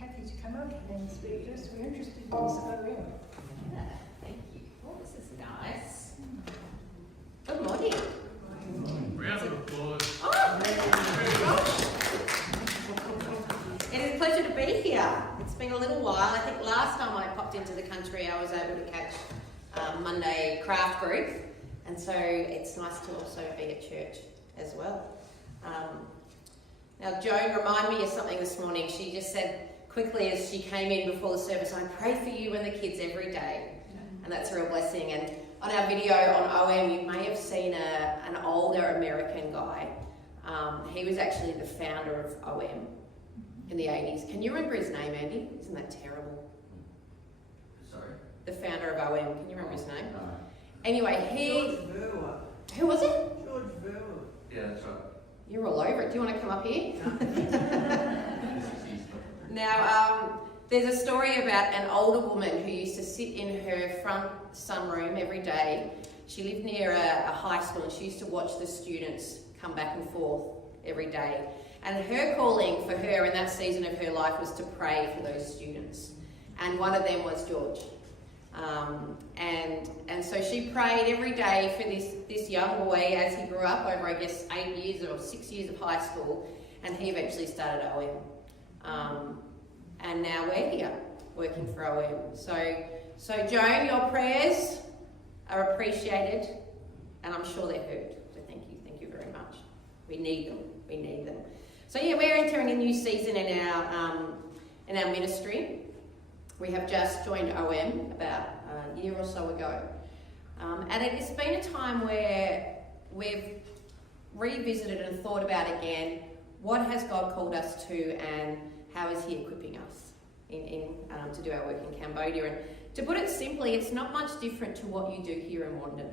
Cathy to come up and speak to us. We're interested in this OM. Yeah, thank you. Oh, this is nice. Good morning. Round of applause. Oh, it is a pleasure to be here. It's been a little while. I think last time I popped into the country, I was able to catch Monday craft group, and so it's nice to also be at church as well. Now, Joan reminded me of something this morning. She just said quickly as she came in before the service, I pray for you and the kids every day, and that's a real blessing. And on our video on OM, you may have seen an older American guy. He was actually the founder of OM in the 80s. Can you remember his name, Andy? Isn't that terrible? Sorry? The founder of OM. Can you remember his name? No. Anyway, who was it? Yeah, that's right. You're all over it. Do you want to come up here? Now, there's a story about an older woman who used to sit in her front sunroom every day. She lived near a high school and she used to watch the students come back and forth every day. And her calling for her in that season of her life was to pray for those students. And one of them was George. And so she prayed every day for this young boy as he grew up over, I guess, 8 years or 6 years of high school, and he eventually started OM. And now we're here working for OM. So Joan, your prayers are appreciated, and I'm sure they're heard. So thank you very much. We need them. So yeah, we're entering a new season in our ministry. We have just joined OM about a year or so ago. And it's been a time where we've revisited and thought about again, what has God called us to and how is he equipping us to do our work in Cambodia? And to put it simply, it's not much different to what you do here in Wandin.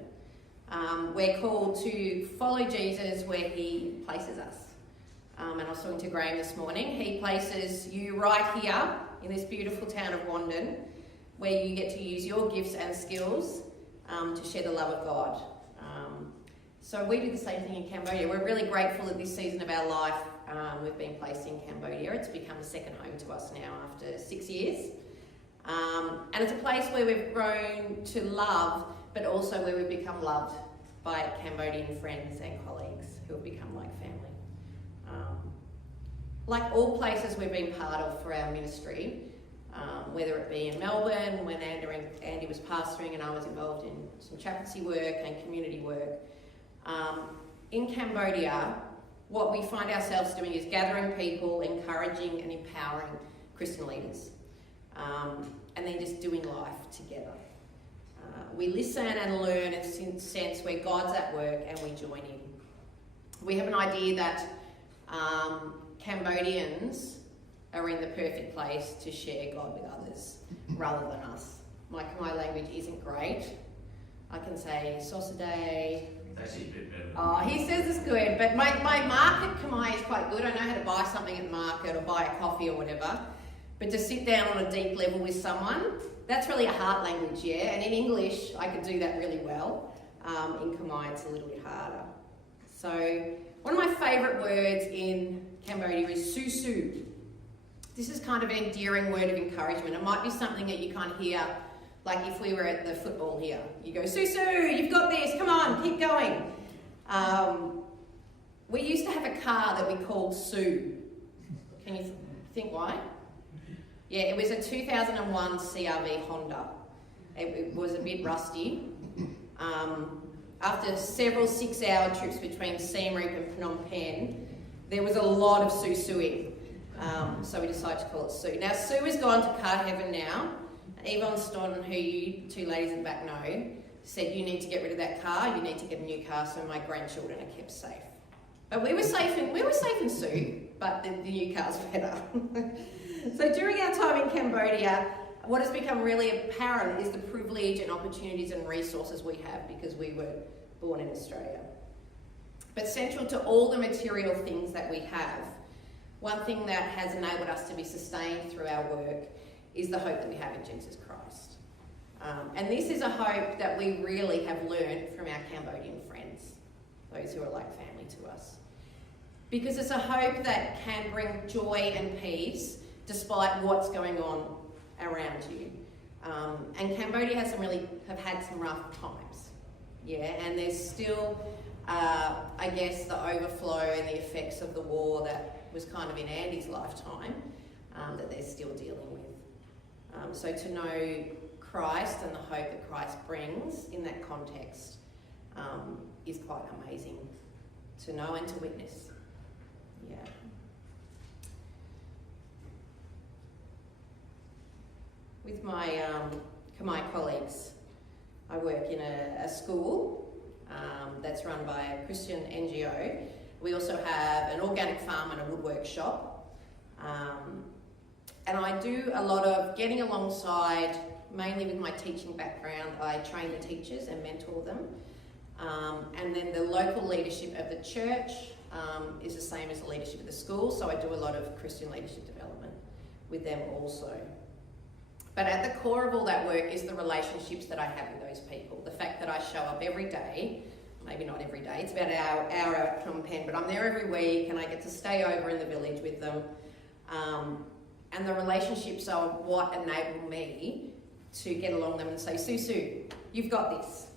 We're called to follow Jesus where he places us. And I was talking to Graham this morning. He places you right here in this beautiful town of Wandin, where you get to use your gifts and skills to share the love of God. So we do the same thing in Cambodia. We're really grateful that this season of our life we've been placed in Cambodia. It's become a second home to us now after 6 years. And it's a place where we've grown to love, but also where we've become loved by Cambodian friends and colleagues who have become like family. Like all places we've been part of for our ministry, whether it be in Melbourne when Andy was pastoring and I was involved in some chaplaincy work and community work. In Cambodia, what we find ourselves doing is gathering people, encouraging and empowering Christian leaders, and then just doing life together. We listen and learn and sense where God's at work and we join in. We have an idea that Cambodians are in the perfect place to share God with others rather than us. My Khmer language isn't great. I can say Sosaday. That's a bit better. Oh, he says it's good, but my market Khmer is quite good. I know how to buy something at the market or buy a coffee or whatever. But to sit down on a deep level with someone, that's really a heart language, yeah? And in English, I could do that really well. In Khmer, it's a little bit harder. So one of my favourite words in Cambodia is susu. This is kind of an endearing word of encouragement. It might be something that you can't hear, like if we were at the football here. You go, susu, you've got this, come on, keep going. We used to have a car that we called Sue. Can you think why? Yeah, it was a 2001 CRV Honda. It was a bit rusty. After several 6-hour trips between Siem Reap and Phnom Penh, there was a lot of suing. So we decided to call it Sue. Now, Sue has gone to car heaven now. Yvonne Staunton, who you two ladies in the back know, said you need to get rid of that car, you need to get a new car so my grandchildren are kept safe. But we were safe in Sue, but the new car's better. So during our time in Cambodia, what has become really apparent is the privilege and opportunities and resources we have because we were born in Australia. But central to all the material things that we have, one thing that has enabled us to be sustained through our work is the hope that we have in Jesus Christ. And this is a hope that we really have learned from our Cambodian friends, those who are like family to us. Because it's a hope that can bring joy and peace despite what's going on around you. And Cambodia have had some rough times, yeah, and there's still, I guess, the overflow and the effects of the war that was kind of in Andy's lifetime that they're still dealing with. So to know Christ and the hope that Christ brings in that context is quite amazing to know and to witness. Yeah. With my Khmer colleagues, I work in a school that's run by a Christian NGO. We also have an organic farm and a woodwork shop. And I do a lot of getting alongside, mainly with my teaching background. I train the teachers and mentor them. And then the local leadership of the church is the same as the leadership of the school, so I do a lot of Christian leadership development with them also. But at the core of all that work is the relationships that I have with those people. The fact that I show up every day, maybe not every day, it's about an hour at Phnom Penh, but I'm there every week and I get to stay over in the village with them. And the relationships are what enable me to get along them and say, Susu, you've got this,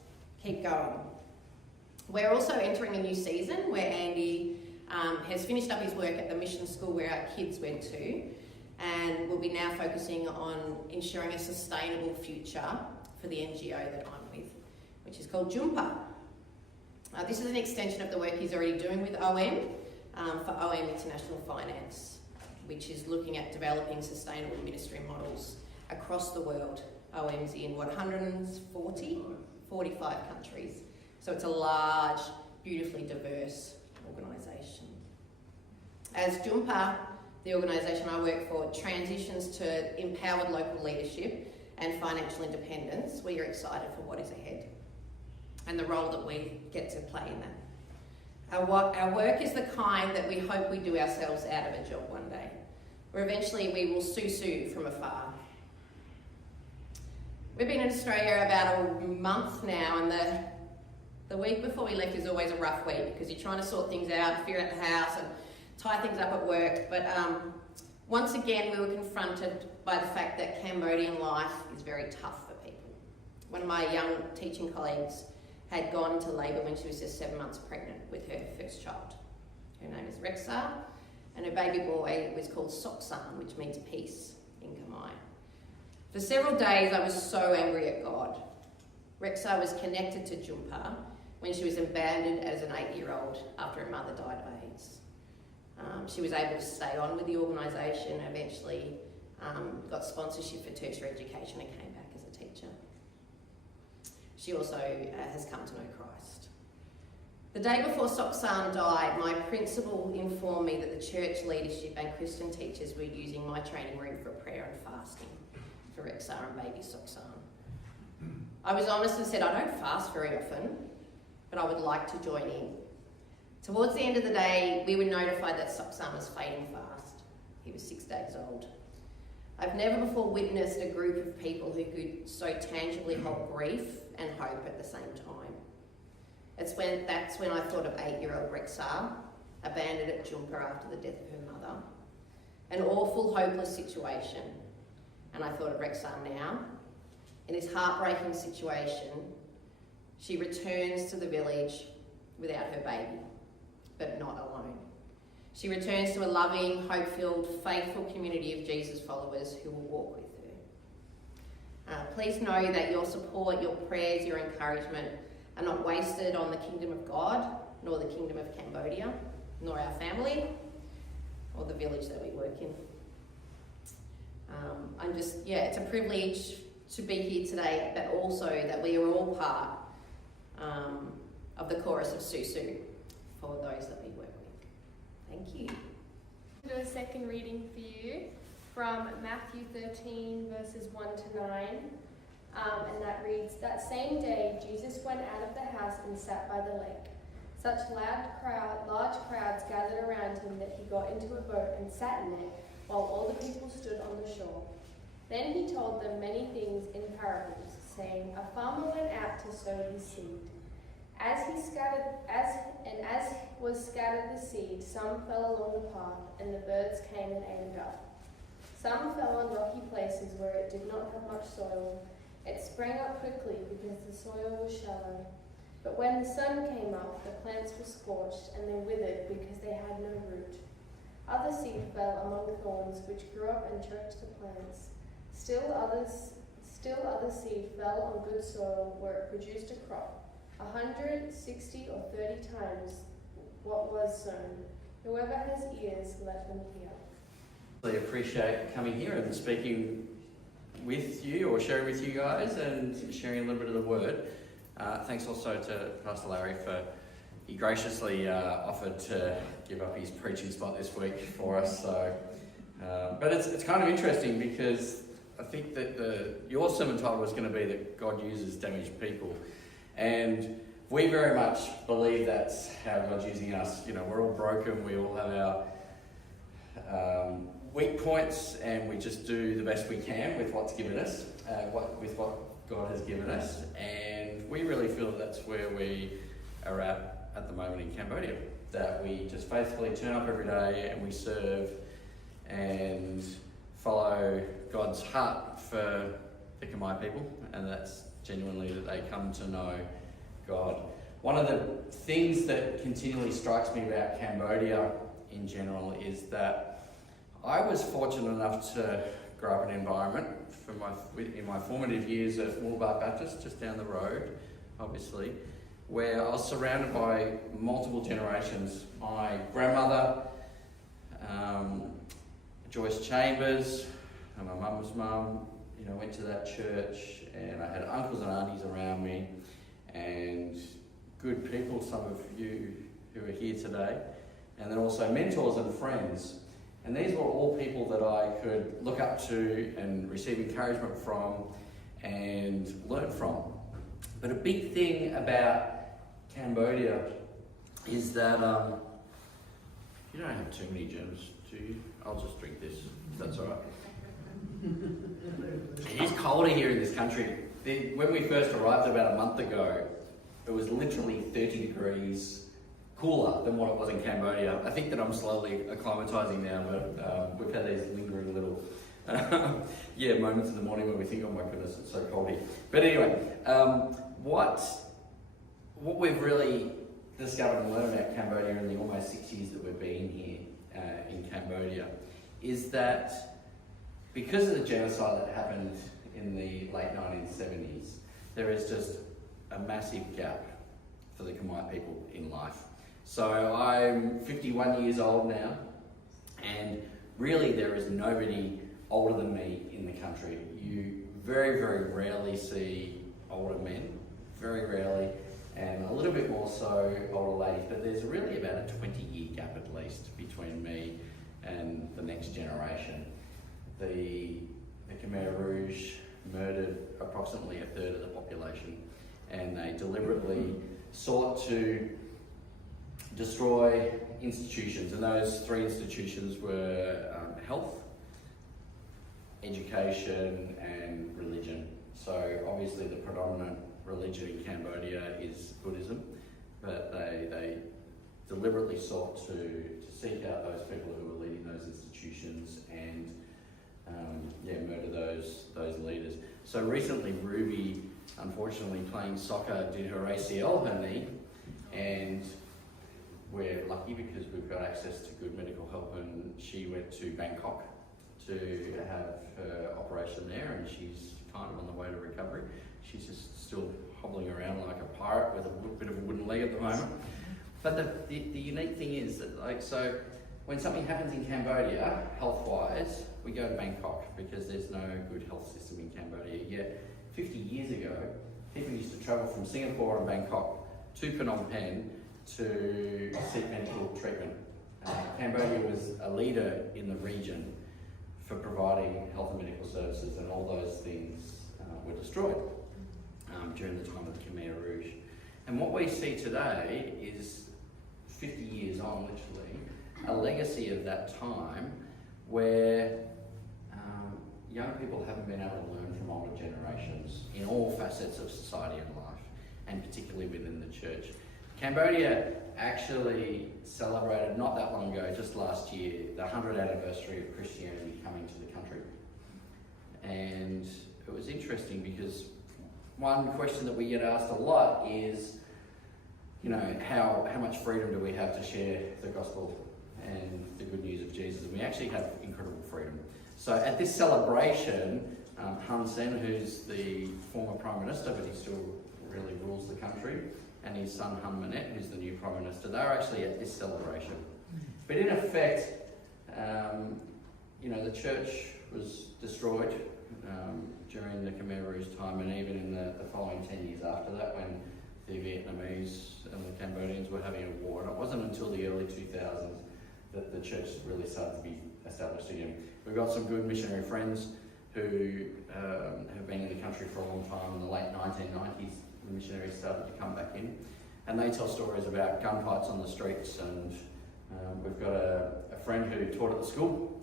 keep going. We're also entering a new season where Andy has finished up his work at the mission school where our kids went to, and we'll be now focusing on ensuring a sustainable future for the NGO that I'm with, which is called Jumpa. This is an extension of the work he's already doing with OM, for OM International Finance, which is looking at developing sustainable ministry models across the world. OM's in, 45 countries. So it's a large, beautifully diverse organisation. As Jumpa, the organisation I work for, transitions to empowered local leadership and financial independence, we are excited for what is ahead and the role that we get to play in that. Our work is the kind that we hope we do ourselves out of a job one day, where eventually we will susu from afar. We've been in Australia about a month now, and the week before we left is always a rough week because you're trying to sort things out, figure out the house and tie things up at work. But once again, we were confronted by the fact that Cambodian life is very tough for people. One of my young teaching colleagues had gone into labour when she was just 7 months pregnant with her first child. Her name is Rexa, and her baby boy was called Soksan, which means peace in Khmer. For several days, I was so angry at God. Rexa was connected to Jumpa when she was abandoned as an 8-year-old after her mother died of AIDS. She was able to stay on with the organisation, eventually got sponsorship for tertiary education and came back as a teacher. She also has come to know Christ. The day before Soksan died, my principal informed me that the church leadership and Christian teachers were using my training room for prayer and fasting for Rexa and baby Soksan. I was honest and said, I don't fast very often, but I would like to join in. Towards the end of the day, we were notified that Soksan was fading fast. He was 6 days old. I've never before witnessed a group of people who could so tangibly hold grief and hope at the same time. That's when I thought of 8-year-old Rexa, abandoned at Jumpa after the death of her mother. An awful, hopeless situation. And I thought of Rexa now. In this heartbreaking situation, she returns to the village without her baby, but not alone. She returns to a loving, hope-filled, faithful community of Jesus followers who will walk with her. Please know that your support, your prayers, your encouragement are not wasted on the kingdom of God, nor the kingdom of Cambodia, nor our family, or the village that we work in. It's a privilege to be here today, but also that we are all part of the chorus of Susu for those that we work with. Thank you. I'll do a second reading for you from Matthew 13 verses 1 to 9. And that reads, "That same day Jesus went out of the house and sat by the lake. Such large crowds gathered around him that he got into a boat and sat in it while all the people stood on the shore. Then he told them many things in parables, saying, A farmer went out to sow his seed. As was scattered the seed, some fell along the path, and the birds came and ate it up. Some fell on rocky places where it did not have much soil. It sprang up quickly because the soil was shallow. But when the sun came up, the plants were scorched and they withered because they had no root. Other seed fell among thorns, which grew up and choked the plants. Still other seed fell on good soil, where it produced a crop, 100, 60, or 30 times what was sown. Whoever has ears, let them hear. I appreciate coming here and speaking with you, or sharing with you guys, and sharing a little bit of the word. Thanks also to Pastor Larry for he graciously offered to give up his preaching spot this week for us. So, but it's kind of interesting because I think that your sermon title was going to be that God uses damaged people, and we very much believe that's how God's using us. You know, we're all broken. We all have our weak points, and we just do the best we can with what's given us, with what God has given us, and we really feel that's where we are at the moment in Cambodia, that we just faithfully turn up every day and we serve and follow God's heart for the Khmer people, and that's genuinely that they come to know God. One of the things that continually strikes me about Cambodia in general is that I was fortunate enough to grow up in an environment in my formative years at Woolbar Baptist, just down the road, obviously, where I was surrounded by multiple generations. My grandmother, Joyce Chambers, and my mum's mum, went to that church, and I had uncles and aunties around me, and good people, some of you who are here today, and then also mentors and friends. And these were all people that I could look up to and receive encouragement from and learn from. But a big thing about Cambodia is that you don't have too many germs, do you? I'll just drink this, if that's all right. It is colder here in this country. When we first arrived about a month ago, it was literally 30 degrees cooler than what it was in Cambodia. I think that I'm slowly acclimatising now, but we've had these lingering little moments in the morning where we think, oh my goodness, it's so cold here. But anyway, what we've really discovered and learned about Cambodia in the almost 6 years that we've been here in Cambodia is that because of the genocide that happened in the late 1970s, there is just a massive gap for the Khmer people in life. So I'm 51 years old now, and really there is nobody older than me in the country. You very, very rarely see older men, very rarely, and a little bit more so older ladies, but there's really about a 20-year gap at least between me and the next generation. The Khmer Rouge murdered approximately a third of the population, and they deliberately sought to destroy institutions, and those three institutions were health, education, and religion. So obviously the predominant religion in Cambodia is Buddhism, but they deliberately sought to seek out those people who were leading those institutions and murder those leaders. So recently Ruby, unfortunately playing soccer, did her ACL, her knee, and we're lucky because we've got access to good medical help, and she went to Bangkok to have her operation there, and she's kind of on the way to recovery. She's just still hobbling around like a pirate with a bit of a wooden leg at the moment. But the unique thing is that, so when something happens in Cambodia, health-wise, we go to Bangkok because there's no good health system in Cambodia. Yet 50 years ago, people used to travel from Singapore and Bangkok to Phnom Penh to seek medical treatment. Cambodia was a leader in the region for providing health and medical services, and all those things were destroyed during the time of the Khmer Rouge. And what we see today is 50 years on, literally, a legacy of that time where young people haven't been able to learn from older generations in all facets of society and life, and particularly within the church. Cambodia actually celebrated not that long ago, just last year, the 100th anniversary of Christianity coming to the country. And it was interesting because one question that we get asked a lot is, how much freedom do we have to share the gospel and the good news of Jesus? And we actually have incredible freedom. So at this celebration, Hun Sen, who's the former Prime Minister, but he still really rules the country, and his son Hun Manet, who's the new Prime Minister, they're actually at this celebration. But in effect, the church was destroyed during the Khmer time, and even in the following 10 years after that, when the Vietnamese and the Cambodians were having a war. And it wasn't until the early 2000s that the church really started to be established again. We've got some good missionary friends who have been in the country for a long time. In the late 1990s, the missionaries started to come back in, and they tell stories about gunfights on the streets. And we've got a friend who taught at the school,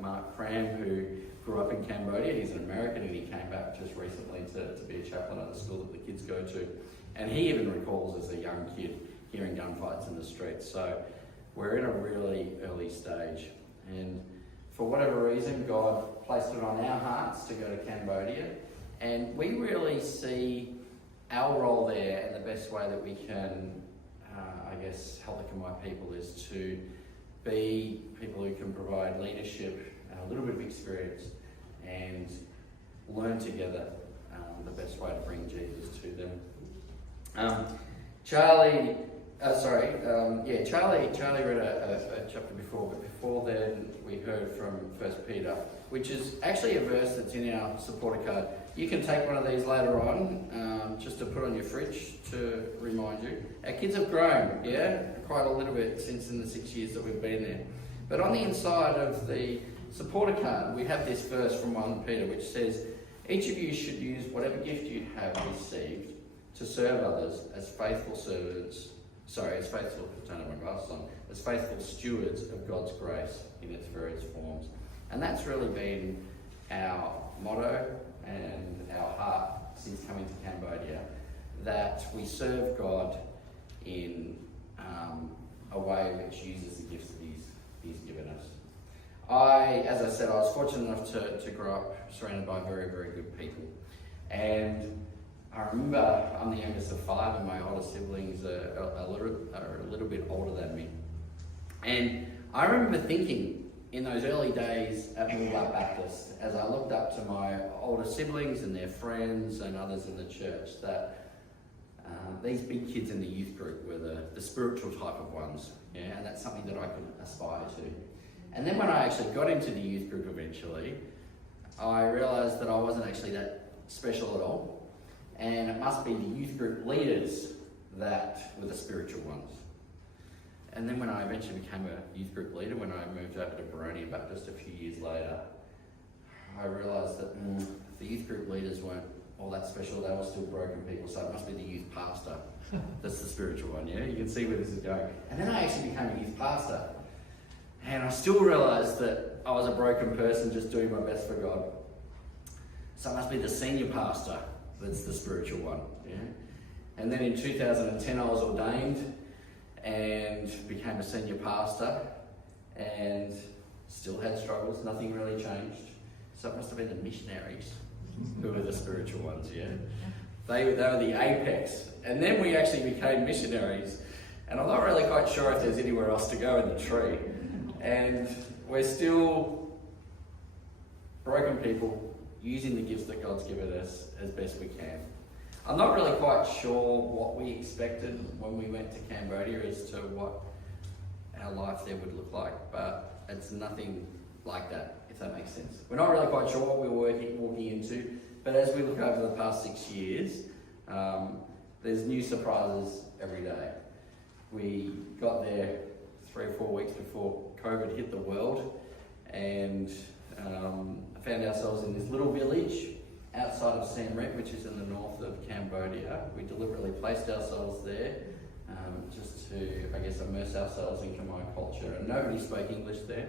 Mark Cram, who grew up in Cambodia. He's an American, and he came back just recently to be a chaplain at the school that the kids go to. And he even recalls as a young kid hearing gunfights in the streets. So we're in a really early stage. And for whatever reason, God placed it on our hearts to go to Cambodia. And we really see our role there, and the best way that we can, help the Khmer people is to be people who can provide leadership and a little bit of experience and learn together the best way to bring Jesus to them. Charlie read a chapter before, but before then we heard from 1 Peter, which is actually a verse that's in our supporter card. You can take one of these later on, just to put on your fridge to remind you. Our kids have grown, quite a little bit since in the 6 years that we've been there. But on the inside of the supporter card, we have this verse from 1 Peter, which says, each of you should use whatever gift you have received to serve others as faithful stewards of God's grace in its various forms. And that's really been our motto and our heart since coming to Cambodia, that we serve God in a way which uses the gifts that He's given us. As I said, I was fortunate enough to grow up surrounded by very, very good people. And I remember I'm the youngest of 5, and my older siblings are a little bit older than me. And I remember thinking in those early days at Moolart Baptist, as I looked up to my older siblings and their friends and others in the church, that these big kids in the youth group were the spiritual type of ones, and that's something that I could aspire to. And then when I actually got into the youth group eventually, I realised that I wasn't actually that special at all. And it must be the youth group leaders that were the spiritual ones. And then when I eventually became a youth group leader, when I moved over to Baronian Baptist a few years later, I realised that the youth group leaders weren't all that special. They were still broken people, so it must be the youth pastor that's the spiritual one, You can see where this is going. And then I actually became a youth pastor. And I still realised that I was a broken person just doing my best for God. So it must be the senior pastor that's the spiritual one, And then in 2010 I was ordained and became a senior pastor, and still had struggles, nothing really changed. So it must have been the missionaries who were the spiritual ones, They were the apex. And then we actually became missionaries, and I'm not really quite sure if there's anywhere else to go in the tree. And we're still broken people using the gifts that God's given us as best we can. I'm not really quite sure what we expected when we went to Cambodia as to what our life there would look like, but it's nothing like that, if that makes sense. We're not really quite sure what we were walking into, but as we look over the past 6 years, there's new surprises every day. We got there 3 or 4 weeks before COVID hit the world, and found ourselves in this little village outside of Siem Reap, which is in the north of Cambodia. We deliberately placed ourselves there just to, immerse ourselves in Khmer culture. And nobody spoke English there.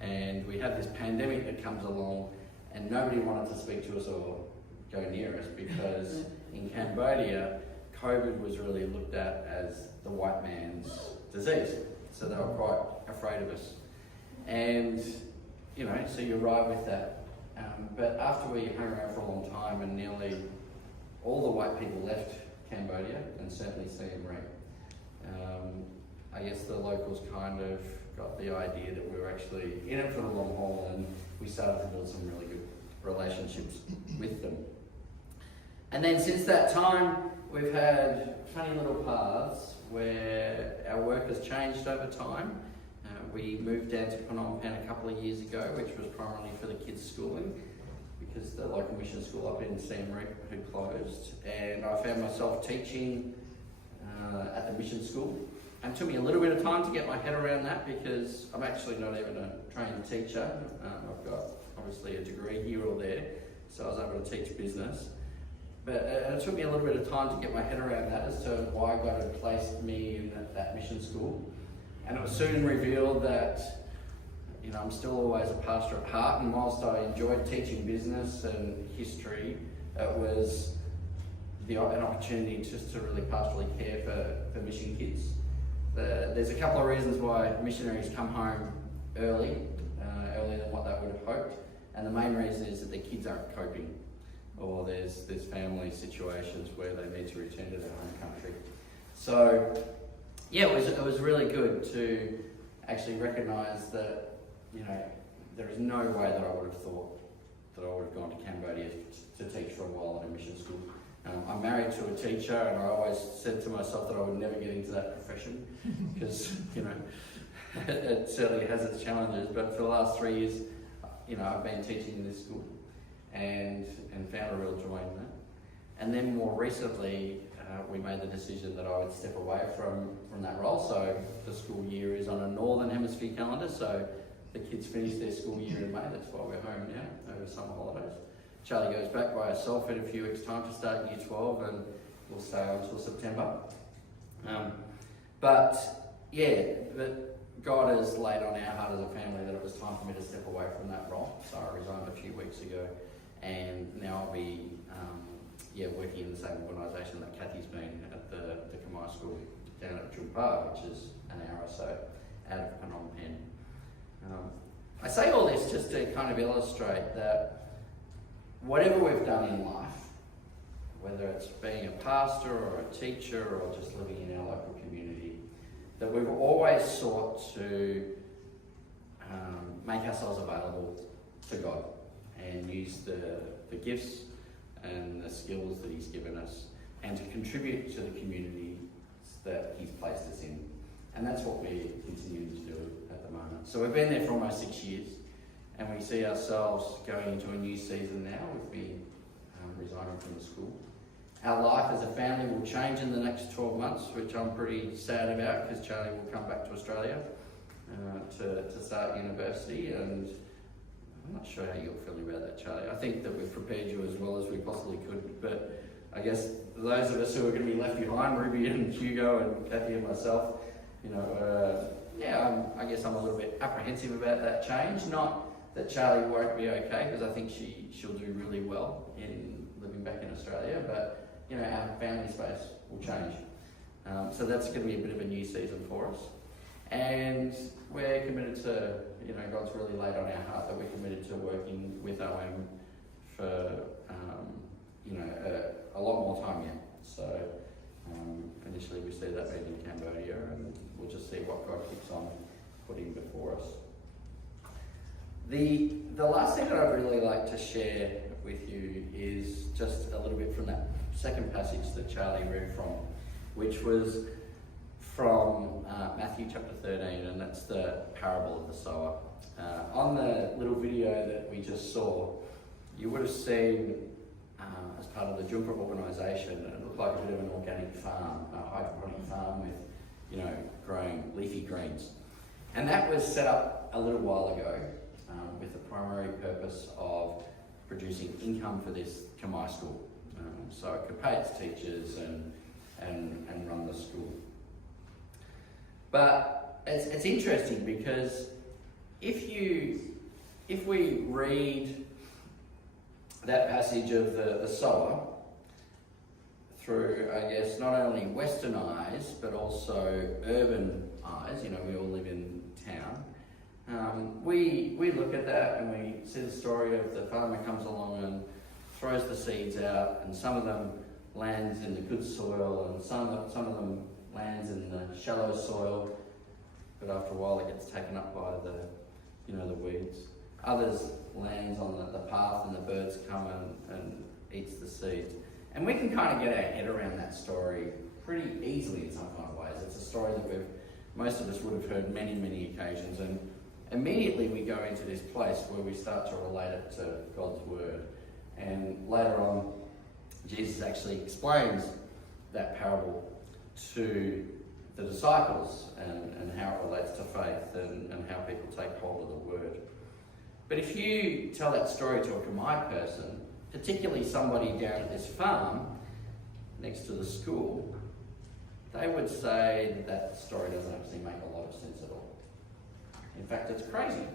And we had this pandemic that comes along, and nobody wanted to speak to us or go near us, because in Cambodia, COVID was really looked at as the white man's disease. So they were quite afraid of us. And, so you arrive with that. But after we hung around for a long time and nearly all the white people left Cambodia, and certainly Siem Reap, I guess the locals kind of got the idea that we were actually in it for the long haul, and we started to build some really good relationships with them. And then since that time, we've had funny little paths where our work has changed over time. We moved down to Phnom Penh a couple of years ago, which was primarily for the kids' schooling, because the local mission school up in Siem Reap had closed. And I found myself teaching at the mission school. And it took me a little bit of time to get my head around that, because I'm actually not even a trained teacher. I've got obviously a degree here or there, so I was able to teach business. But it took me a little bit of time to get my head around that as to why God had placed me in that mission school. And it was soon revealed that, I'm still always a pastor at heart, and whilst I enjoyed teaching business and history, it was an opportunity just to really pastorally care for mission kids. There's a couple of reasons why missionaries come home earlier than what they would have hoped, and the main reason is that the kids aren't coping, or there's family situations where they need to return to their home country. So, yeah, it was really good to actually recognise that, there is no way that I would have thought that I would have gone to Cambodia to teach for a while at a mission school. I'm married to a teacher, and I always said to myself that I would never get into that profession because, it certainly has its challenges. But for the last 3 years, I've been teaching in this school and found a real joy in that. And then more recently, we made the decision that I would step away from that role. So the school year is on a Northern Hemisphere calendar, so the kids finish their school year in May. That's why we're home now over summer holidays. Charlie goes back by herself in a few weeks' time to start year 12, and we'll stay on until September. But God has laid on our heart as a family that it was time for me to step away from that role. So I resigned a few weeks ago, and now I'll be working in the same organisation that Cathy's been at the Khmer school down at Jumpa, which is an hour or so out of Phnom Penh. I say all this just to kind of illustrate that whatever we've done in life, whether it's being a pastor or a teacher or just living in our local community, that we've always sought to make ourselves available to God and use the gifts and the skills that He's given us, and to contribute to the community that He's placed us in. And that's what we're continuing to do at the moment. So we've been there for almost 6 years, and we see ourselves going into a new season now with me resigning from the school. Our life as a family will change in the next 12 months, which I'm pretty sad about, because Charlie will come back to Australia to start university, and I'm not sure how you're feeling about that, Charlie. I think that we've prepared you as well as we possibly could, but I guess those of us who are going to be left behind, Ruby and Hugo and Cathy and myself, I guess I'm a little bit apprehensive about that change. Not that Charlie won't be okay, because I think she'll do really well in living back in Australia, but our family space will change. So that's going to be a bit of a new season for us. And we're committed to, God's really laid on our heart that we're committed to working with OM for, a lot more time yet. So initially we see that being in Cambodia, and we'll just see what God keeps on putting before us. The last thing that I'd really like to share with you is just a little bit from that second passage that Charlie read from, which was from Matthew chapter 13, and that's the parable of the sower. On the little video that we just saw, you would have seen as part of the Jumpa organisation, it looked like a bit of an organic farm, a hydroponic farm with, growing leafy greens. And that was set up a little while ago with the primary purpose of producing income for this Khmer school. So it could pay its teachers and run the school. But it's interesting, because if we read that passage of the sower through, I guess, not only Western eyes, but also urban eyes. You know, we all live in town. We look at that and we see the story of the farmer comes along and throws the seeds out, and some of them lands in the good soil, and some of them lands in the shallow soil, but after a while it gets taken up by the weeds. Others lands on the path, and the birds come and eats the seeds. And we can kind of get our head around that story pretty easily in some kind of ways. It's a story that most of us would have heard many, many occasions, and immediately we go into this place where we start to relate it to God's word. And later on, Jesus actually explains that parable to the disciples and how it relates to faith and how people take hold of the word. But if you tell that story to a Khmer person, particularly somebody down at this farm next to the school, they would say that story doesn't actually make a lot of sense at all. In fact, it's crazy.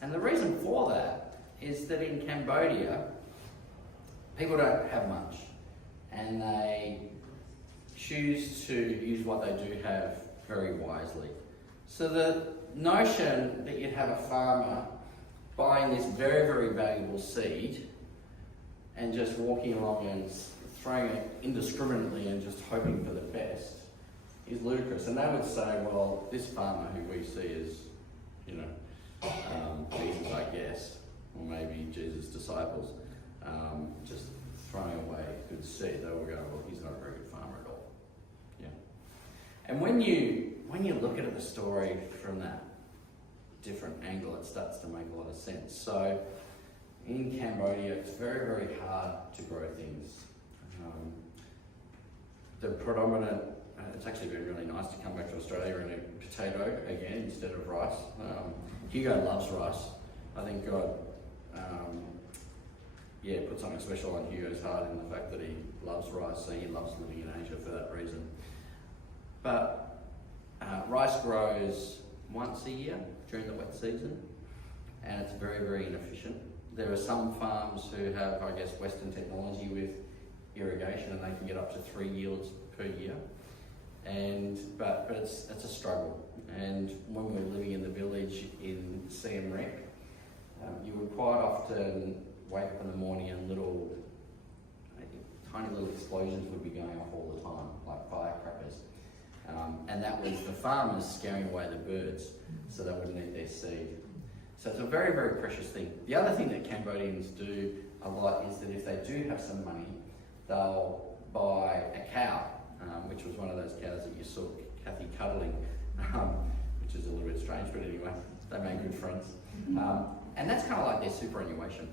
And the reason for that is that in Cambodia, people don't have much, and they choose to use what they do have very wisely. So the notion that you'd have a farmer buying this very, very valuable seed and just walking along and throwing it indiscriminately and just hoping for the best is ludicrous. And they would say, well, this farmer who we see as, Jesus, I guess, or maybe Jesus' disciples, just throwing away good seed. They will go, well, he's not a very good farmer at all. Yeah. And when you look at the story from that different angle, it starts to make a lot of sense. So in Cambodia, it's very, very hard to grow things. The predominant, it's actually been really nice to come back to Australia and eat potato again instead of rice. Hugo loves rice. I think God, put something special on Hugo's heart in the fact that he loves rice, so he loves living in Asia for that reason. But rice grows once a year during the wet season, and it's very, very inefficient. There are some farms who have, I guess, Western technology with irrigation, and they can get up to 3 yields per year. But it's a struggle. And when we were living in the village in Siem Reap, you would quite often wake up in the morning and tiny little explosions would be going off all the time, like firecrackers. And that was the farmers scaring away the birds so they wouldn't eat their seed. So it's a very, very precious thing. The other thing that Cambodians do a lot is that if they do have some money, they'll buy a cow, which was one of those cows that you saw Cathy cuddling, which is a little bit strange, but anyway, they made good friends. And that's kind of like their superannuation,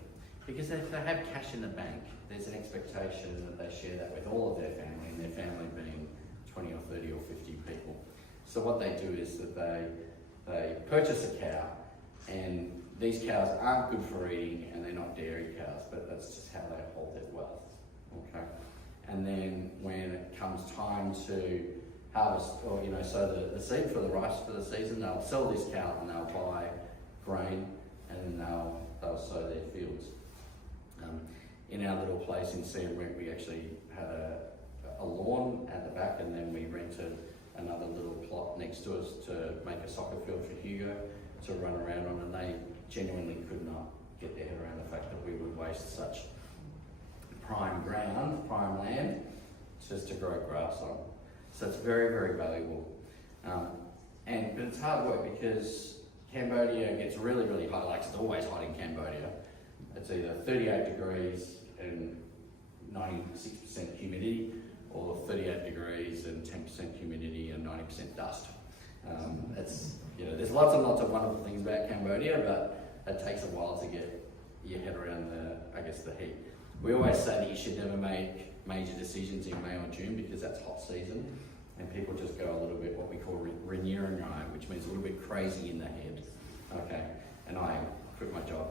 because if they have cash in the bank, there's an expectation that they share that with all of their family, and their family being 20 or 30 or 50 people. So what they do is that they purchase a cow, and these cows aren't good for eating, and they're not dairy cows, but that's just how they hold their wealth. Okay, and then when it comes time to harvest, or so the seed for the rice for the season, they'll sell this cow and they'll buy grain, and then they'll sow their fields. In our little place in Siem Reap, we actually had a lawn at the back, and then we rented another little plot next to us to make a soccer field for Hugo to run around on, and they genuinely could not get their head around the fact that we would waste such prime land, just to grow grass on. So it's very, very valuable. But it's hard work because Cambodia gets really, really hot. Like, it's always hot in Cambodia. It's either 38 degrees and 96% humidity, or 38 degrees and 10% humidity and 90% dust. There's lots and lots of wonderful things about Cambodia, but it takes a while to get your head around the heat. We always say that you should never make major decisions in May or June because that's hot season, and people just go a little bit what we call renewing, which means a little bit crazy in the head. Okay, and I quit my job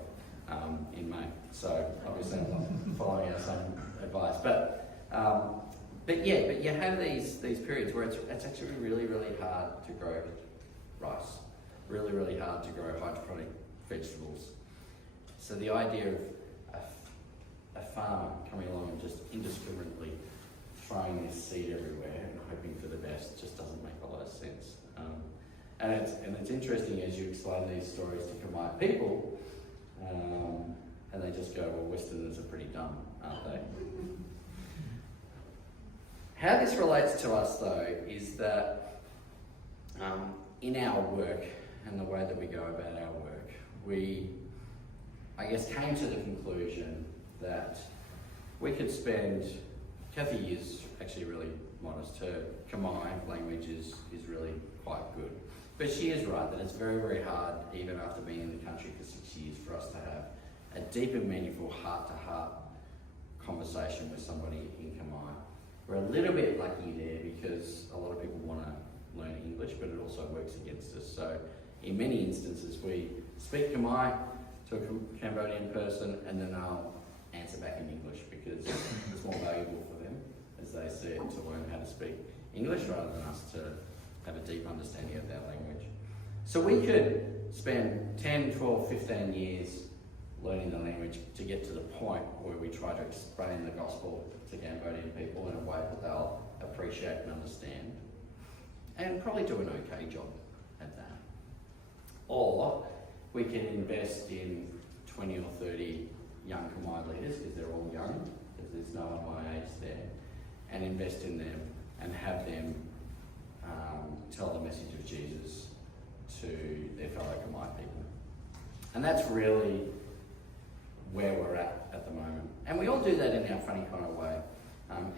in May, so obviously I'm not following our same advice. But you have these periods where it's actually really, really hard to grow rice, really, really hard to grow hydroponic vegetables. So the idea of a farmer coming along and just indiscriminately throwing this seed everywhere and hoping for the best just doesn't make a lot of sense. And it's interesting as you explain these stories to Khmer people, and they just go, well, Westerners are pretty dumb, aren't they? How this relates to us, though, is that in our work and the way that we go about our work, we, I guess, came to the conclusion that we could spend, Cathy is actually really modest, her Khmer language is really quite good. But she is right that it's very, very hard, even after being in the country for 6 years, for us to have a deep and meaningful heart-to-heart conversation with somebody in Khmer. We're a little bit lucky there because a lot of people want to learn English, but it also works against us. So in many instances, we speak Khmer to a Cambodian person and then I'll answer back in English because it's more valuable for them, as they see it, to learn how to speak English rather than us to have a deep understanding of their language. So we could spend 10, 12, 15 years learning the language to get to the point where we try to explain the gospel to Cambodian people in a way that they'll appreciate and understand, and probably do an okay job at that. Or we can invest in 20 or 30 young Khmer leaders, because they're all young, because there's no one my age there, and invest in them and have them tell the message of Jesus to their fellow Khmer people. And that's really where we're at the moment. And we all do that in our funny kind of way.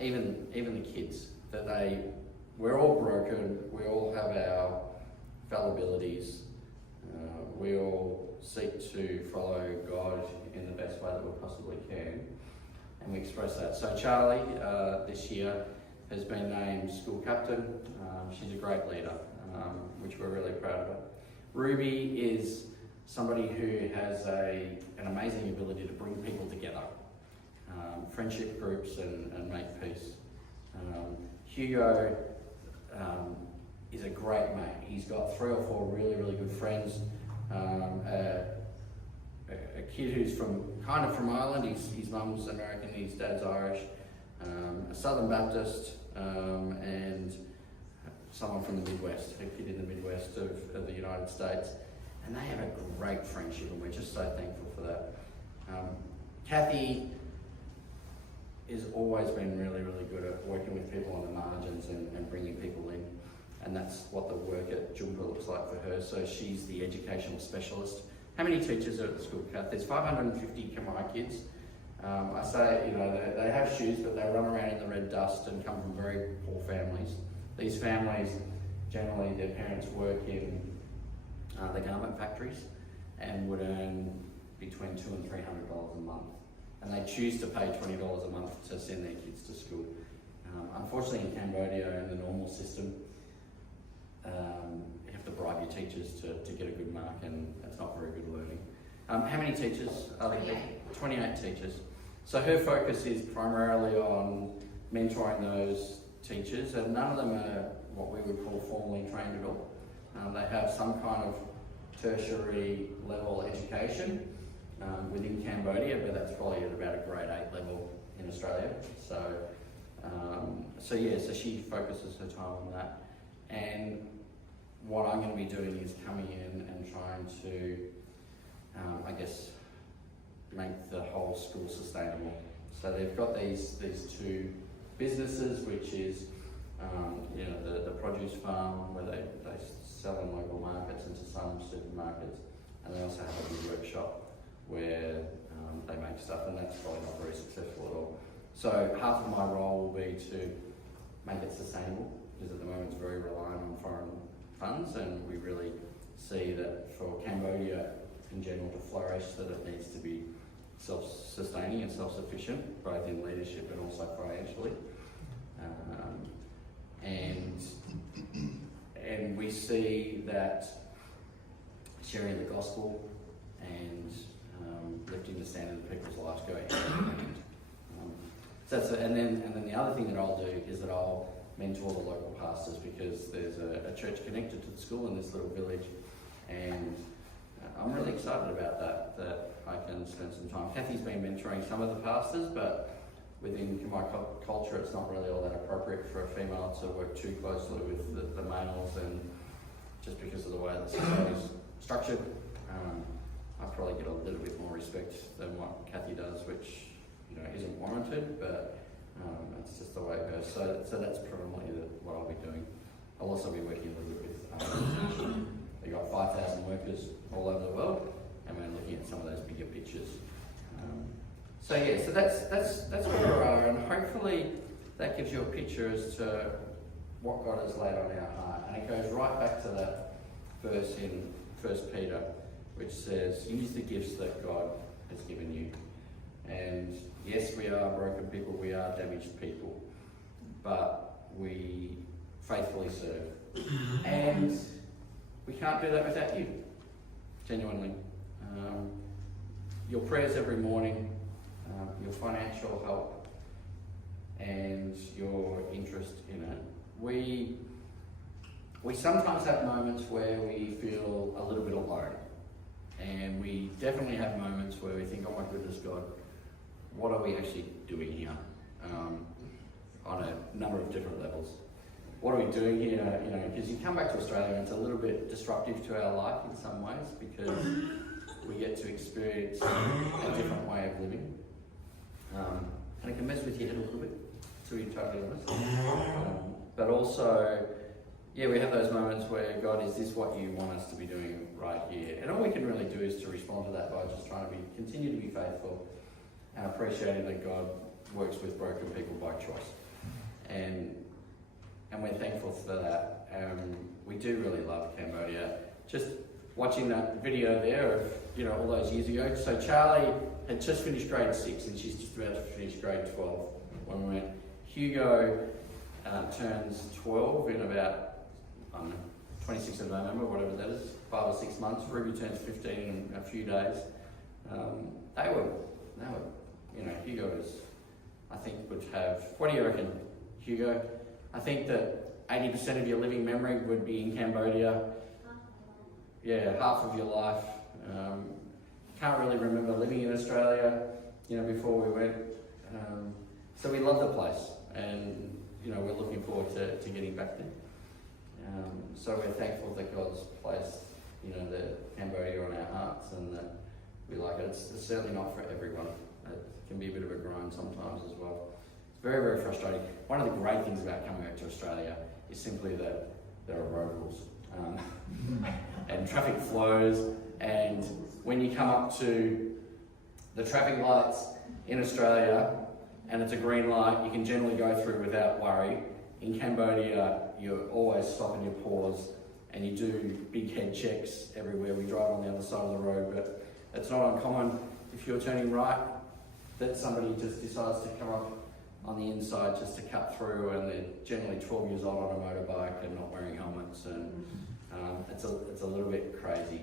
Even the kids, we're all broken, we all have our fallibilities, we all seek to follow God in the best way that we possibly can, and we express that. So Charlie, this year, has been named school captain. She's a great leader, which we're really proud of her. Ruby is somebody who has an amazing ability to bring people together, friendship groups and make peace. Hugo is a great mate. He's got 3 or 4 really, really good friends. A kid who's from Ireland. His mum's American, his dad's Irish. A Southern Baptist, and someone from the Midwest, a kid in the Midwest of the United States. And they have a great friendship, and we're just so thankful for that. Cathy has always been really, really good at working with people on the margins and bringing people in. And that's what the work at Jumpa looks like for her. So she's the educational specialist. How many teachers are at the school, Cath? There's 550 Khmer kids. I say, they have shoes, but they run around in the red dust and come from very poor families. These families, generally their parents work in the garment factories and would earn between $200 and $300 a month. And they choose to pay $20 a month to send their kids to school. Unfortunately in Cambodia, in the normal system, you have to bribe your teachers to get a good mark, and that's not very good learning. How many teachers are there? 28 teachers. So her focus is primarily on mentoring those teachers, and none of them are what we would call formally trained at all. They have some kind of tertiary level education within Cambodia, but that's probably at about a grade 8 level in Australia. So she focuses her time on that. And what I'm going to be doing is coming in and trying to, make the whole school sustainable. So they've got these 2 businesses, which is the produce farm where they sell in local markets and to some supermarkets, and they also have a big workshop where they make stuff, and that's probably not very successful at all. So half of my role will be to make it sustainable, because at the moment it's very reliant on foreign funds, and we really see that for Cambodia in general to flourish, that it needs to be self-sustaining and self-sufficient, both in leadership and also financially. And we see that sharing the gospel and lifting the standard of people's lives go hand in hand. And then the other thing that I'll do is that I'll mentor the local pastors, because there's a church connected to the school in this little village, and I'm really excited about that I can spend some time. Cathy's been mentoring some of the pastors, but within Khmer culture, it's not really all that appropriate for a female to work too closely with the males, and just because of the way the society is structured, I probably get a little bit more respect than what Cathy does, which isn't warranted, but it's just the way it goes. So that's predominantly what I'll be doing. I'll also be working a little bit with. They've got 5,000 workers all over the world, and we're looking at some of those bigger pictures. So that's where we are, and hopefully that gives you a picture as to what God has laid on our heart. And it goes right back to that verse in 1 Peter, which says, use the gifts that God has given you. And yes, we are broken people, we are damaged people, but we faithfully serve. And we can't do that without you, genuinely. Your prayers every morning, your financial help, and your interest in it. We sometimes have moments where we feel a little bit alone. And we definitely have moments where we think, oh my goodness, God, what are we actually doing here? On a number of different levels. What are we doing here? Because you come back to Australia and it's a little bit disruptive to our life in some ways, because we get to experience a different way of living. And it can mess with your head a little bit, to be totally honest. But also, we have those moments where, God, is this what you want us to be doing right here? And all we can really do is to respond to that by just trying to continue to be faithful and appreciating that God works with broken people by choice. And we're thankful for that. We do really love Cambodia. Just watching that video there of, all those years ago. So Charlie had just finished grade 6 and she's just about to finish grade 12 when we went. Hugo turns 12 in about, 26th of November, whatever that is, 5 or 6 months. Ruby turns 15 in a few days. They were, Hugo is, I think, would have, what do you reckon, Hugo? I think that 80% of your living memory would be in Cambodia. Yeah, half of your life. Can't really remember living in Australia, before we went. So we love the place, and we're looking forward to getting back there. So we're thankful that God's placed, the Cambodia on our hearts, and that we like it. It's certainly not for everyone. It can be a bit of a grind sometimes as well. It's very, very frustrating. One of the great things about coming back to Australia is simply that there are road rules. And traffic flows, and when you come up to the traffic lights in Australia and it's a green light, you can generally go through without worry. In Cambodia, you always stop and you pause, and you do big head checks everywhere. We drive on the other side of the road, but it's not uncommon if you're turning right that somebody just decides to come up on the inside just to cut through, and they're generally 12 years old on a motorbike and not wearing helmets, and it's a little bit crazy.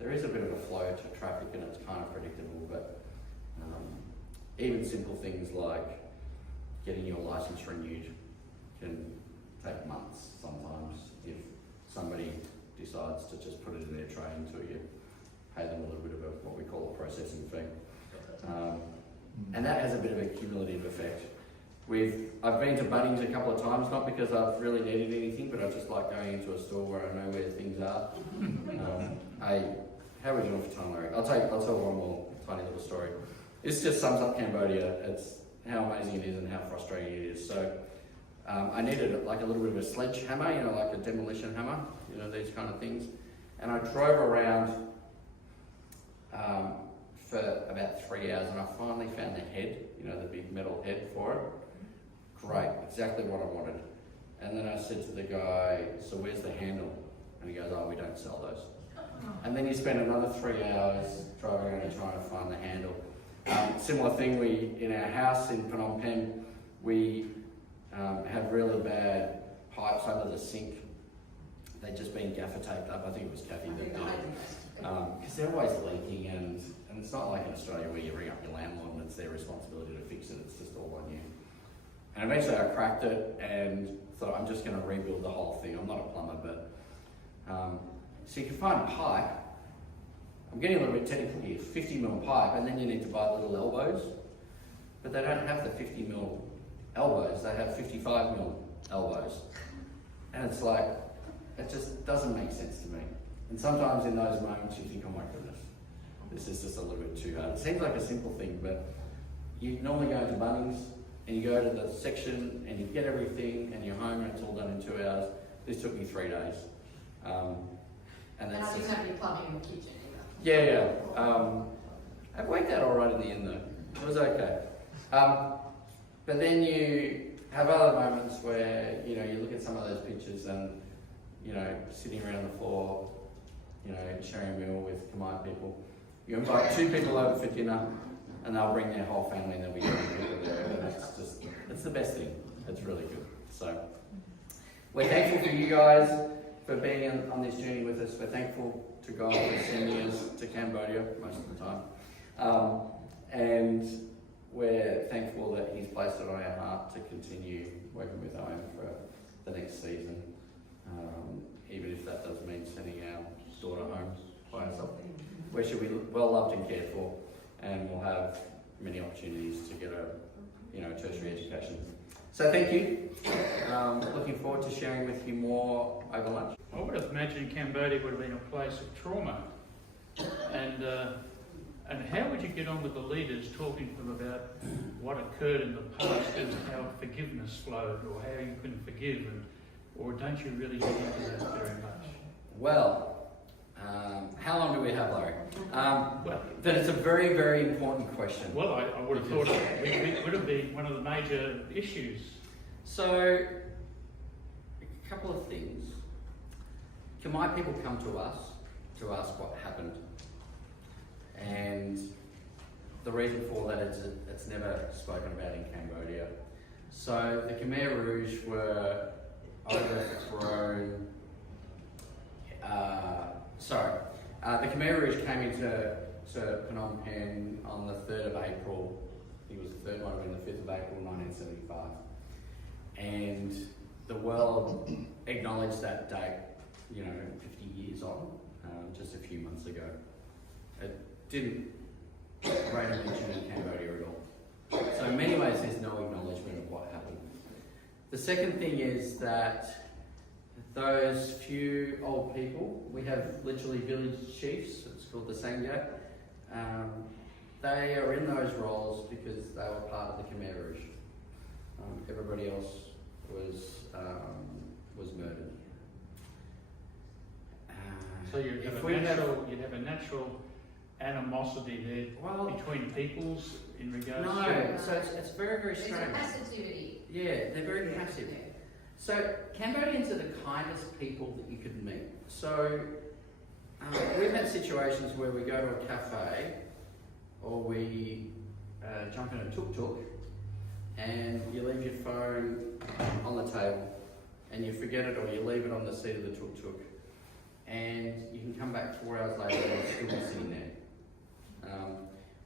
There is a bit of a flow to traffic and it's kind of predictable, but even simple things like getting your license renewed can take months sometimes if somebody decides to just put it in their tray until you pay them a little bit of what we call a processing fee. And that has a bit of a cumulative effect. I've been to Bunnings a couple of times, not because I've really needed anything, but I just like going into a store where I know where things are. How are we doing for time, Larry? I'll tell one more tiny little story. This just sums up Cambodia. It's how amazing it is and how frustrating it is. So I needed like a little bit of a sledgehammer, like a demolition hammer, these kind of things. And I drove around for about 3 hours, and I finally found the head, the big metal head for it. Great, exactly what I wanted. And then I said to the guy, so where's the handle? And he goes, oh, we don't sell those. And then you spend another 3 hours driving around and trying to find the handle. Similar thing, in our house in Phnom Penh, we have really bad pipes under the sink. They'd just been gaffer taped up. I think it was Cathy that did it. Because they're always leaking, and it's not like in Australia where you ring up your landlord and it's their responsibility to fix it. It's just all on you. And eventually I cracked it and thought, I'm just going to rebuild the whole thing. I'm not a plumber, but so you can find a pipe. I'm getting a little bit technical here. 50mm pipe, and then you need to buy little elbows. but they don't have the 50mm elbows, they have 55mm elbows. And it's like, it just doesn't make sense to me. And sometimes in those moments you think, oh my goodness, this is just a little bit too hard. It seems like a simple thing, but you normally go into Bunnings and you go to the section and you get everything and you're home and it's all done in 2 hours. This took me 3 days. And And that's I do just, have your plumbing in the kitchen either. yeah. I worked out all right in the end though. It was okay. But then you have other moments where, you know, you look at some of those pictures and, you know, sitting around the floor, you know, sharing a meal with Khmer people. You invite 2 people over for dinner and they'll bring their whole family and there'll be 20 people there. And it's the best thing. It's really good. So we're thankful for you guys for being on this journey with us. We're thankful to God for sending us to Cambodia most of the time. And we're thankful that He's placed it on our heart to continue working with Owen for the next season, even if that does mean sending our daughter home by herself, where she'll be well loved and cared for, and we'll have many opportunities to get a tertiary education. So thank you. Looking forward to sharing with you more over lunch. I would have imagined Cambodia would have been a place of trauma. And how would you get on with the leaders talking to them about what occurred in the past and how forgiveness flowed, or how you can forgive, or don't you really get into that very much? Well, how long do we have, Larry? Well, But it's a very, very important question. well, I would have thought it would have been one of the major issues. So, a couple of things. Khmer people come to us to ask what happened. And the reason for that is it's never spoken about in Cambodia. So the Khmer Rouge were overthrown. The Khmer Rouge came into Phnom Penh on the 3rd of April. I think it was the 3rd, might have been the 5th of April 1975. And the world acknowledged that date, 50 years on, just a few months ago. It didn't rate a mention in Cambodia at all. So in many ways there's no acknowledgement of what happened. The second thing is that those few old people, we have literally village chiefs, it's called the Sangha, they are in those roles because they were part of the Khmer Rouge. Everybody else was murdered. So you'd have a natural animosity there between peoples in regards to... No, so it's very, very There's strange. a passivity. Yeah, they're very passive. So Cambodians are the kindest people that you could meet. So we've had situations where we go to a cafe or we jump in a tuk-tuk and you leave your phone on the table and you forget it, or you leave it on the seat of the tuk-tuk, and you can come back 4 hours later and it's still be sitting there.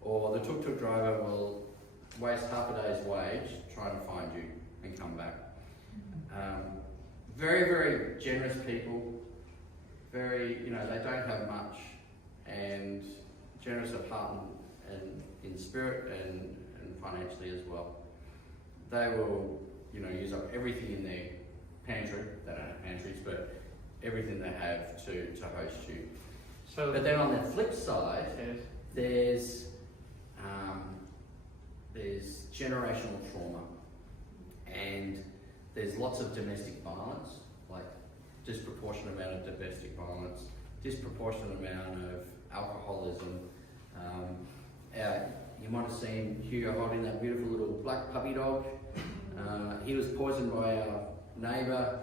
Or the tuk-tuk driver will waste half a day's wage trying to find you and come back. Very, very generous people, very, they don't have much, and generous of heart and in spirit and financially as well. They will, use up everything in their pantry. They don't have pantries, but everything they have to host you. So, But then on the flip side, yes. there's generational trauma, and there's lots of domestic violence, like disproportionate amount of domestic violence, disproportionate amount of alcoholism. You might have seen Hugo holding that beautiful little black puppy dog. He was poisoned by our neighbour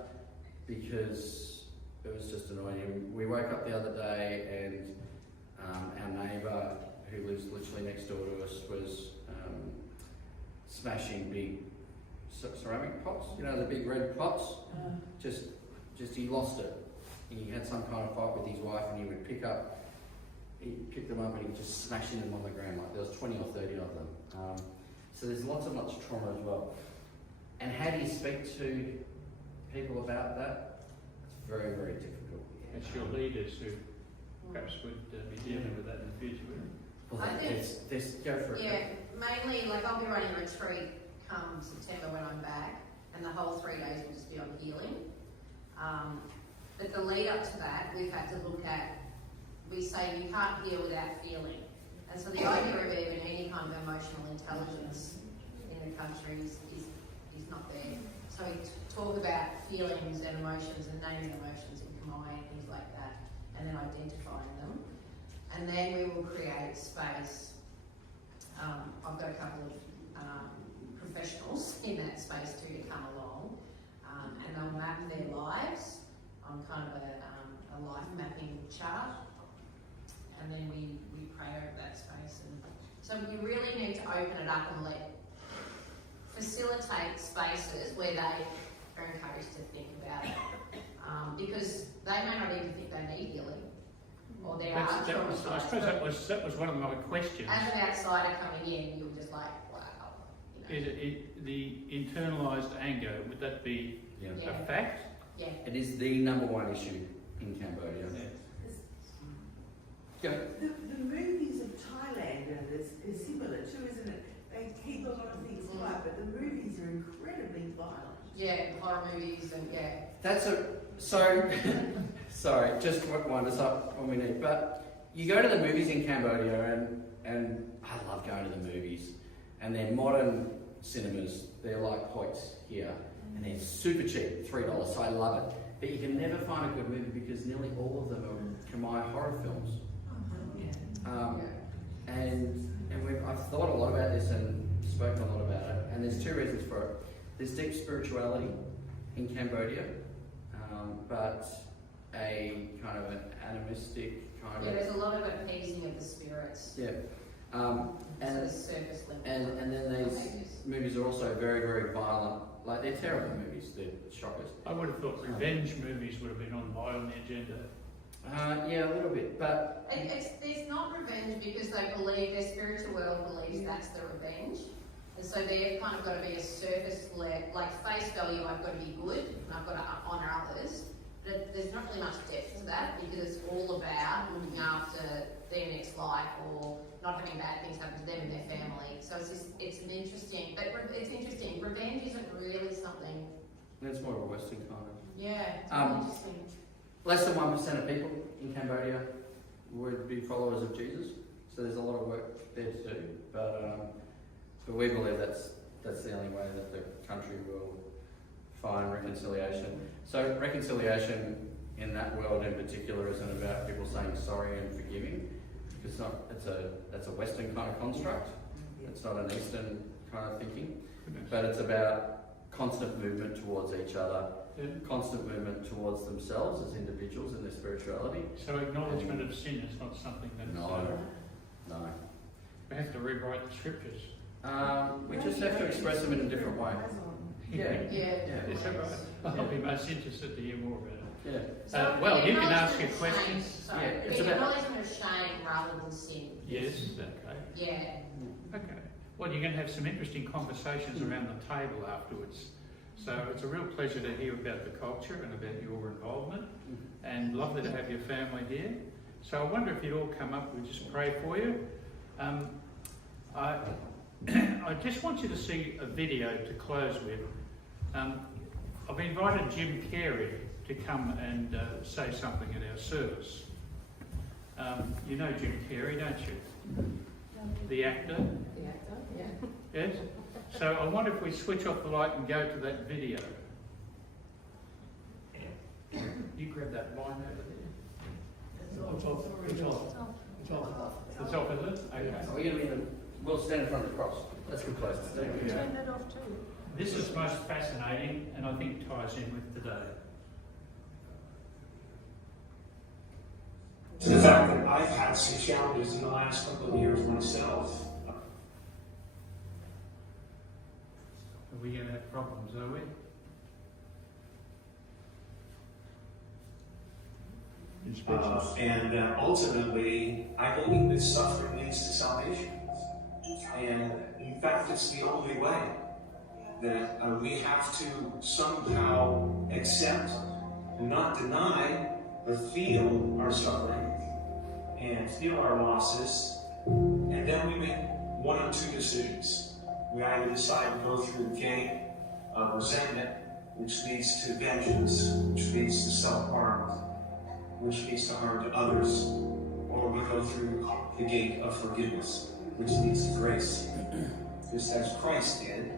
because it was just annoying him. We woke up the other day and our neighbour, who lives literally next door to us, was smashing big ceramic pots, the big red pots. Just he lost it. He had some kind of fight with his wife, and he picked them up and he was just smashing them on the ground, like there was 20 or 30 of them. So there's lots and lots of trauma as well. And how do you speak to people about that? It's very, very difficult. It's your leaders who perhaps would be dealing with that in the future. Well, I think- there's go for it. Yeah, mainly, like I'll be running a retreat come September when I'm back, and the whole 3 days will just be on healing. But the lead up to that, we've had to look at, we say you can't heal without feeling. And so the idea of even any kind of emotional intelligence in the country is not there. So we talk about feelings and emotions and naming emotions in Khmer and things like that, and then identifying them. And then we will create space. I've got a couple of professionals in that space too to come along, and they'll map their lives on kind of a life mapping chart, and then we pray over that space. And so you really need to open it up and facilitate spaces where they are encouraged to think about it, because they may not even think they need healing, or they are I suppose that was one of my questions. as an outsider coming in, you're just like, wow. You know. Is the internalised anger, would that be Yeah. Yeah. a fact? Yeah. It is the number one issue in Cambodia. Go. The movies of Thailand is similar too, isn't it? They keep a lot of things quiet, but the movies are incredibly violent. Yeah, horror movies and yeah. That's sorry, just wind us up when we need. But you go to the movies in Cambodia, and I love going to the movies, and they're modern cinemas. They're like Hoyts here, and they're super cheap, $3. So I love it. But you can never find a good movie because nearly all of them are Khmer horror films. I've thought a lot about this and spoken a lot about it, and there's 2 reasons for it. There's deep spirituality in Cambodia, but a kind of an animistic kind Yeah, of... there's a lot of appeasing of the spirits. Yeah. So And the surface level. then these movies are also very, very violent. Like, they're terrible movies, they're shockers. I would have thought revenge movies would have been high on the agenda. Yeah, a little bit, but... There's not revenge because they believe, their spiritual world believes that's the revenge. And so they've kind of got to be a surface level, like face value, I've got to be good and I've got to honour others. But there's not really much depth to that because it's all about looking after their next life or not having bad things happen to them and their family. So it's interesting. Revenge isn't really something. It's more of a Western kind of... Yeah, it's really interesting. Less than 1% of people in Cambodia would be followers of Jesus, so there's a lot of work there to do. But we believe that's the only way that the country will find reconciliation. So reconciliation in that world in particular isn't about people saying sorry and forgiving, because that's a Western kind of construct. It's not an Eastern kind of thinking, but it's about constant movement towards each other. Constant movement towards themselves as individuals and their spirituality. So acknowledgement of sin is not something that's... No. We have to rewrite the scriptures. We just have to express them in a different way. Yeah. Is that right? I'll be most interested to hear more about it. Yeah. So Well, the you can ask your acknowledgement of shame, questions. sorry, Yeah, it's the about- acknowledgement of shame rather than sin. Yes, okay. Yeah. Okay. Well, you're going to have some interesting conversations around the table afterwards. So it's a real pleasure to hear about the culture and about your involvement, and lovely to have your family here. So I wonder if you'd all come up, we'll just pray for you. I just want you to see a video to close with. I've invited Jim Carey to come and say something at our service. You know Jim Carey, don't you? The actor? The actor, yeah. Yes? So I wonder if we switch off the light and go to that video. You grab that line over there. It's off, is it? Okay. We'll stand in front of the cross. That's a good place to stand. Yeah. Turn that off too. This is most fascinating and I think ties in with today. The fact that I've had some challenges in the last couple of years myself. Are we going to have problems, are we? And ultimately, I believe that suffering leads to salvation. And in fact, it's the only way that we have to somehow accept, not deny, but feel our suffering and feel our losses And then we make one of two decisions. We either decide to go through the gate of resentment, which leads to vengeance, which leads to self-harm, which leads to harm to others, or we go through the gate of forgiveness, which leads to grace. Just as Christ did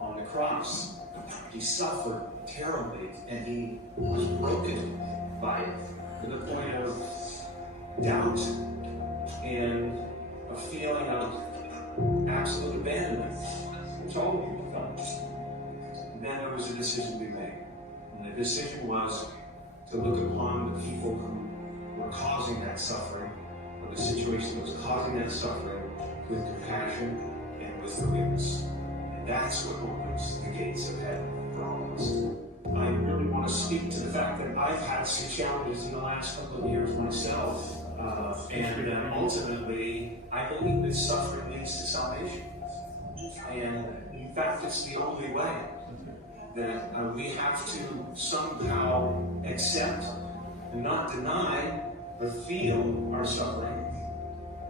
on the cross. He suffered terribly, and he was broken by it, to the point of doubt and a feeling of absolute abandonment, which all of you felt. Then there was a decision to be made. And the decision was to look upon the people who were causing that suffering, or the situation that was causing that suffering, with compassion and with forgiveness. And that's what opens the gates of heaven for all of us. I really want to speak to the fact that I've had some challenges in the last couple of years myself. And ultimately, I believe that suffering leads to salvation. And in fact, it's the only way. That we have to somehow accept and not deny, but feel our suffering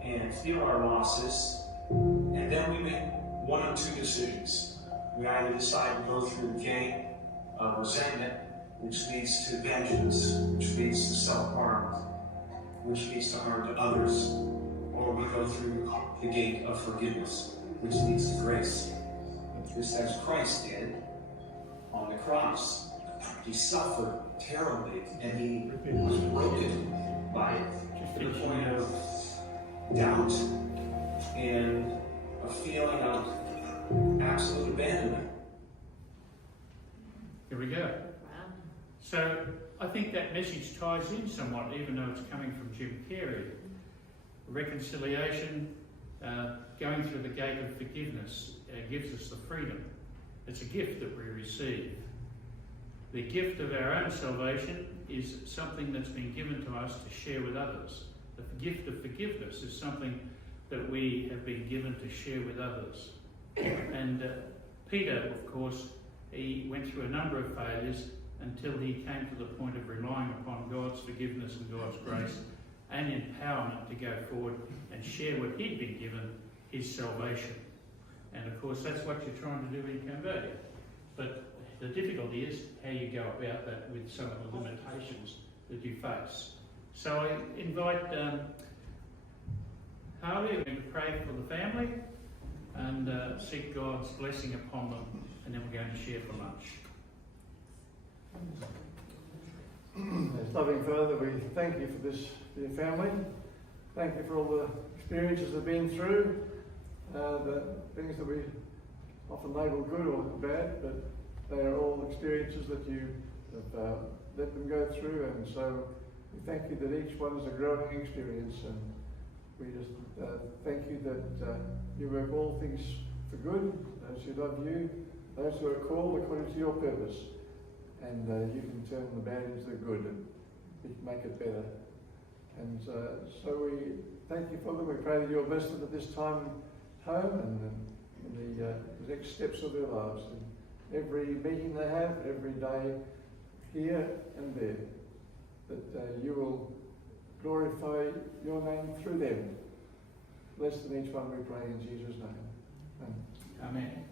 and feel our losses. And then we make one of two decisions. We either decide to go through the gate of resentment, which leads to vengeance, which leads to self-harm, which leads to harm to others, or we go through the gate of forgiveness, which leads to grace. Just as Christ did on the cross. He suffered terribly, and he was broken by it, to the point of doubt and a feeling of absolute abandonment. Here we go. Wow. So I think that message ties in somewhat, even though it's coming from Jim Carey. Reconciliation, going through the gate of forgiveness, gives us the freedom. It's a gift that we receive. The gift of our own salvation is something that's been given to us to share with others. The gift of forgiveness is something that we have been given to share with others. And Peter, of course, he went through a number of failures until he came to the point of relying upon God's forgiveness and God's grace and empowerment to go forward and share what he'd been given, his salvation. And of course, that's what you're trying to do in Cambodia. But the difficulty is how you go about that with some of the limitations that you face. So I invite Harley to pray for the family and seek God's blessing upon them, and then we're going to share for lunch. Loving Father, we thank you for this, for your family. Thank you for all the experiences they've been through, the things that we often label good or bad, but they are all experiences that you have let them go through, and so we thank you that each one is a growing experience, and we just thank you that you work all things for good, those who love you, those who are called according to your purpose, and you can turn the bad into the good and make it better. And so we thank you for them. We pray that you'll bless them at this time home and in the next steps of their lives. In every meeting they have, every day, here and there, that you will glorify your name through them. Bless them each one, we pray in Jesus' name. Amen. Amen.